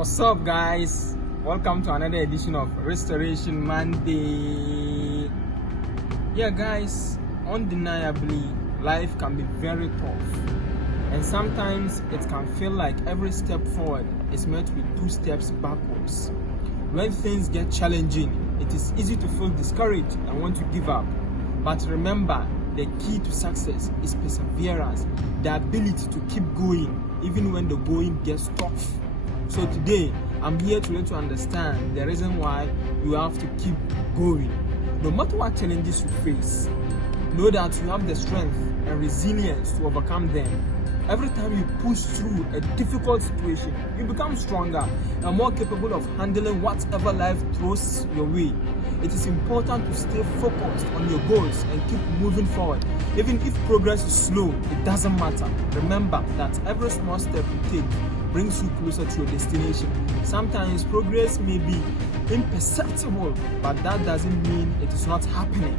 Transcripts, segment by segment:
What's up, guys? Welcome to another edition of Restoration Monday. Yeah, guys, undeniably, life can be very tough, and sometimes it can feel like every step forward is met with 2 steps backwards. When things get challenging, it is easy to feel discouraged and want to give up. But remember, the key to success is perseverance, the ability to keep going even when the going gets tough. So today, I'm here to let you understand the reason why you have to keep going. No matter what challenges you face, know that you have the strength and resilience to overcome them. Every time you push through a difficult situation, you become stronger and more capable of handling whatever life throws your way. It is important to stay focused on your goals and keep moving forward. Even if progress is slow, it doesn't matter. Remember that every small step you take brings you closer to your destination. Sometimes progress may be imperceptible, but that doesn't mean it is not happening.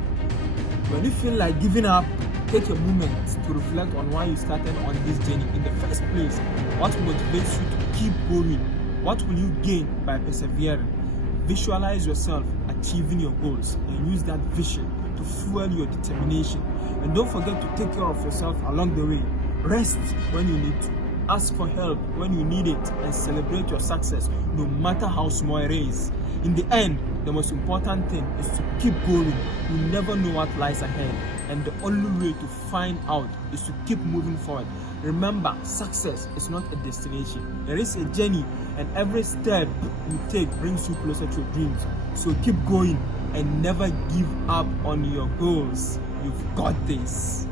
When you feel like giving up, take a moment to reflect on why you started on this journey in the first place. What motivates you to keep going? What will you gain by persevering? Visualize yourself achieving your goals and use that vision to fuel your determination. And don't forget to take care of yourself along the way. Rest when you need to. Ask for help when you need it and celebrate your success, no matter how small it is. In the end, the most important thing is to keep going. You never know what lies ahead, and the only way to find out is to keep moving forward. Remember, success is not a destination. There is a journey, and every step you take brings you closer to your dreams. So keep going and never give up on your goals. You've got this.